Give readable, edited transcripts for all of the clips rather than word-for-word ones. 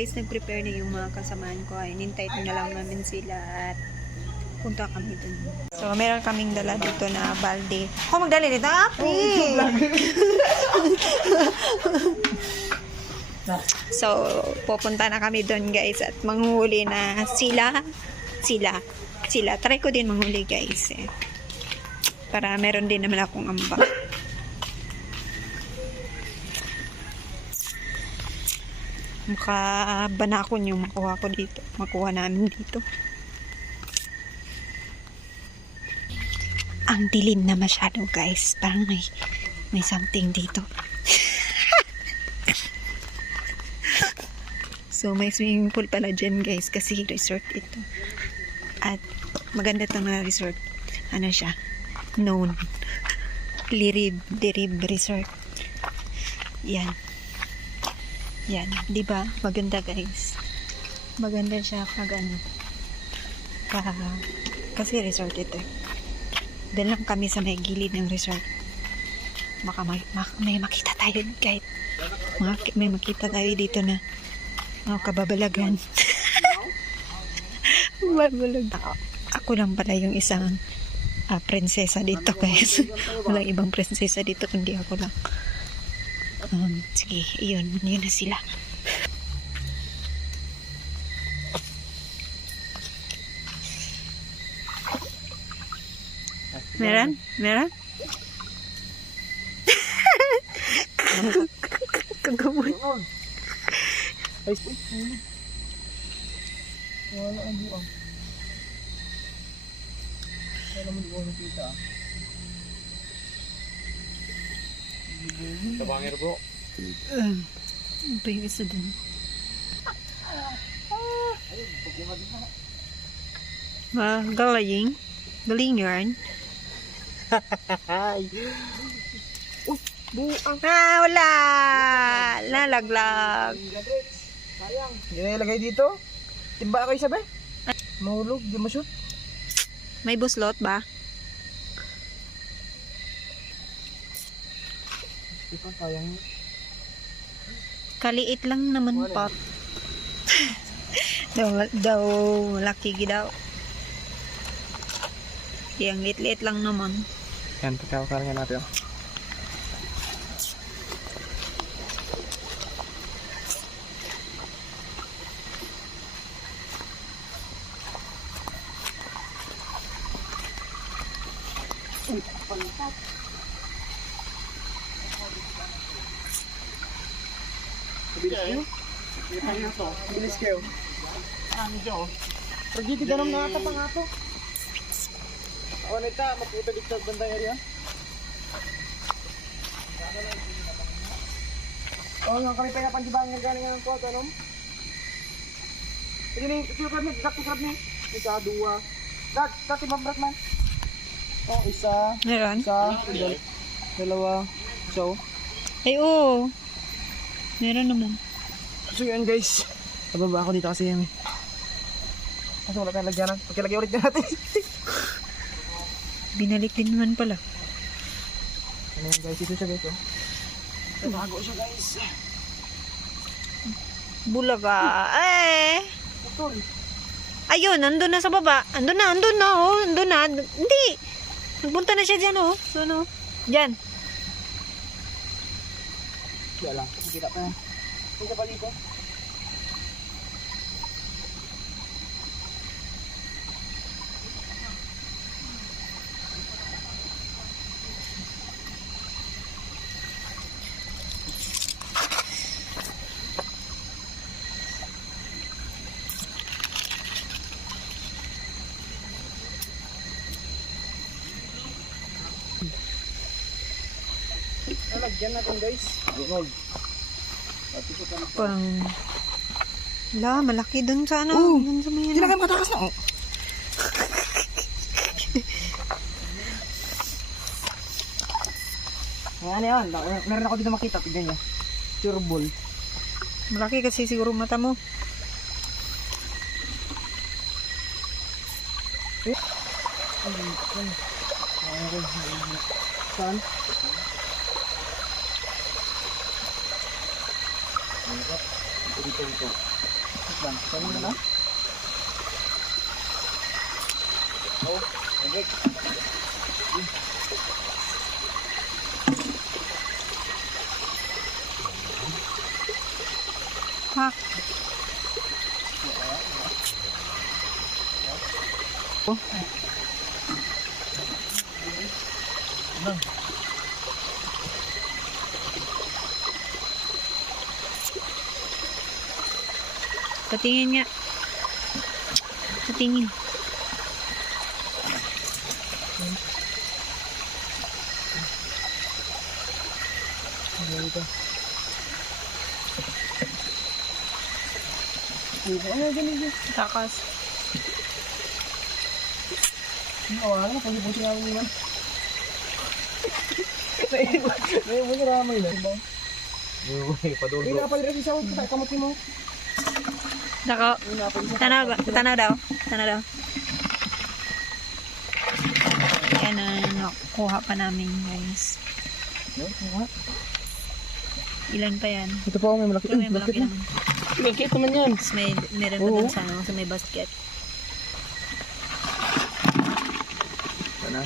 guys, nag-prepare na yung mga kasamaan ko. Ay, nintay na lang namin sila at punta kami dun. So, meron kaming dala dito na balde. Ako magdala dito, Api! So, pupunta na kami dun guys at manghuli na sila. Try ko din manghuli guys. Para meron din naman akong ambak. Makabanakon yung makuha namin dito. Ang dilim na masyado guys, parang may something dito. So may swimming pool pala dyan guys, kasi resort ito. At maganda to na resort. Ano siya? Known Dirib Resort. Yan, di ba? Maganda guys. Maganda siya pag ano. Kasi resort ito. Doon lang kami sa may gilid ng resort. Baka may makita tayo guys. May makita tayo dito na kababalagan. Babalag. Ako lang pala yung isang prinsesa dito guys. Walang ibang prinsesa dito kundi ako lang. Sige, yun na sila. Meron? Kagabon. Wala ang buang. Wala mo di ko nakita. Tabangir bro. Ito yung isa dun. Galing. Galing yarn. Buang. Wala! Nalaglag. Sayang. Hindi na ilagay dito. Timba ako isa ba? Mahulog. Di ma-shoot. May buslot ba? Ito sayang. Kaliit lang naman pa. daw malaki daw. Yang lit-lit lang naman. Yan, pagkakakarangin natin. Bilis kayo. Ano dyan? Pagkiti ganun na ata pa nga to. O nita, maputa dito sa bandang area. O nga kami pa napandibangan ng galing ng koto, ano? Ito yung crab niya, dak crab niya. Isa, dua. Dati mabrat man. O, isa. Meron? Isa, dalawa. So. Ay, oo. Meron naman. So yun guys. Nababa ako dito kasi yan. Kasi wala tayong lagyanan. Pagkilagay ulit na natin. Binalik din naman pala. Ano yun guys, ito siya guys. Bago siya guys. Bulaga. Putol. Ayun, nandun na sa baba. Andun na, oh. Andun na. Hindi. Nagpunta na siya dyan, oh. So, ano? Dyan. Wala lang. Kita pa yan. Punta pa dito. Lagyan natin guys. Parang... Wala, malaki dun sa ano. Dun sa may Hindi na kayo makatakas na. Oh. Ano yan? Meron ako dito makita. Tignan nyo. Pure ball. Malaki kasi siguro mata mo. Saan? Dito. Bang, saan mo na? Oh, okay. Hak. Oh. Patingin nga. Patingin. Dito. Ano ganun? Takas. Wala na, pag-ibusin namin naman. Naiibusin na ramay na. Uy, padulog. Hindi nakapalira si Saud, kamuti mo. Dako. Tanaw daw. Tanaw daw. Yan na nakuha pa namin guys. Ilan pa yan? Ito pa may malaki. Ito may malaki naman. Malaki naman yan. Tapos meron pa dun sa may basket. Ano?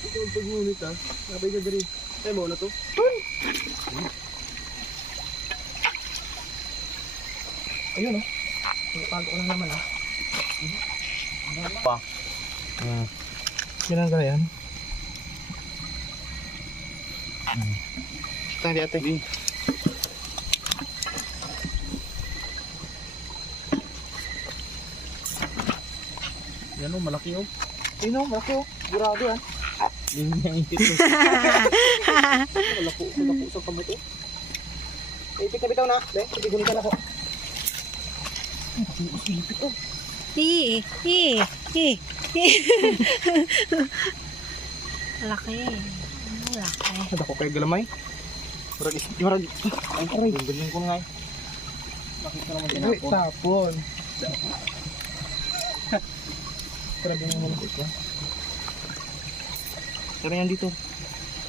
Ito ang pag-unit ha. Nakapay ka dali. Ay mo na to. Ayun o. Pagpago ko na naman ha. Pa. Kailan ka na yan? Tang di ate. Yan o, malaki o. Ayun o, malaki o. Sigurado ha. Yun yung ipit o. Malako sa kamay o. Ipit na bitaw na. Ipit na ako. Ipit o. Laki. Laki. Ada ko kay galamay. Murag. Ay, aray. Ganyan ko nga. Bakit ka naman tinapon? Tapon. Grabe mo naman ito. Tara yan dito.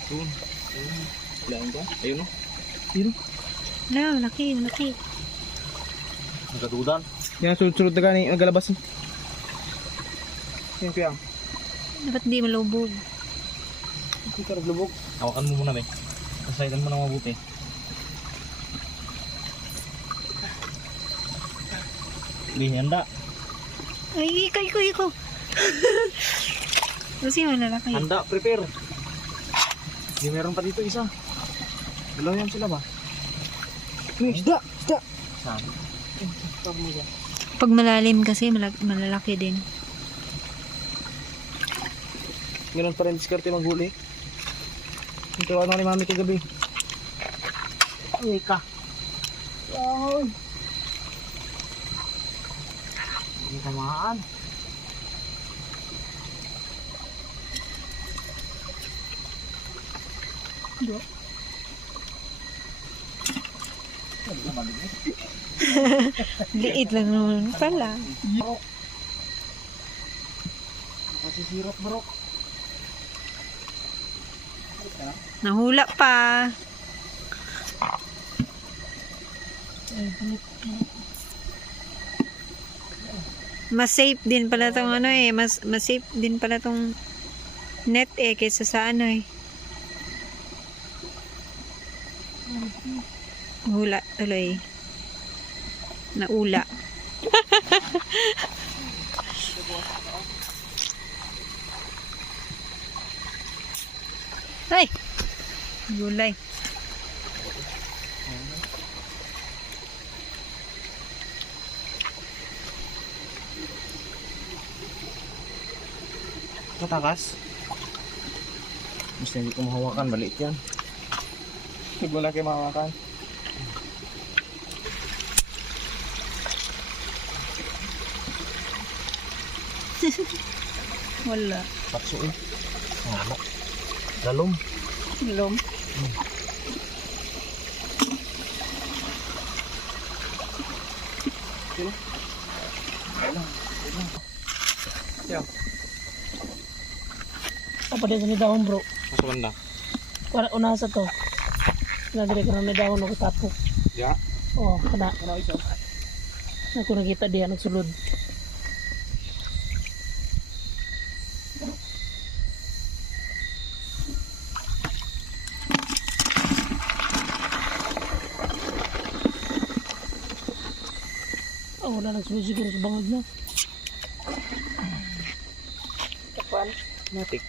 Doon. Lain ka? Ayun o. Ayun o. Laki. Nagadudan. Yan, sunod-sunod na gani. Nagalabas. Yan kaya. Dapat di malubog. Hindi ka naglubog. Hawakan mo muna, be. Kasaydan mo na mabuti. Hindi, handa. Ay, iko. Kasi malalaki. Handa, prepare. Hindi, meron pa dito isa. Dalaw yan sila ba? Isda! Saan? Pag malalim kasi malalaki din. Ganun pa rin diskarte maghuli. Ito ano ni mami kagabi. Ay ka. Ay. Hindi tamaan. Do. Liit lang naman pala. Nakasisirap bro. Nahula pa. Mas safe din pala tong ano eh. Mas safe din pala tong net eh kaysa sa ano eh. Hula tuloy. Naula. Ay! Gulay. Katakas. Basta hindi ko mahawakan, maliit yan. Hindi mo lang kayo mahawakan. Wala. Patso eh. Ano? Lalom. Lom. Yan. Apa dia sini daun bro? Masuk benda. Para unasa to. Nadali ko na may dahon ako tapok. Ya. Oh, kana. Ano isa? Ako nakita diyan nagsulod. Oh, wala nagsulod siguro sa bangag niya. Kapan? Matik.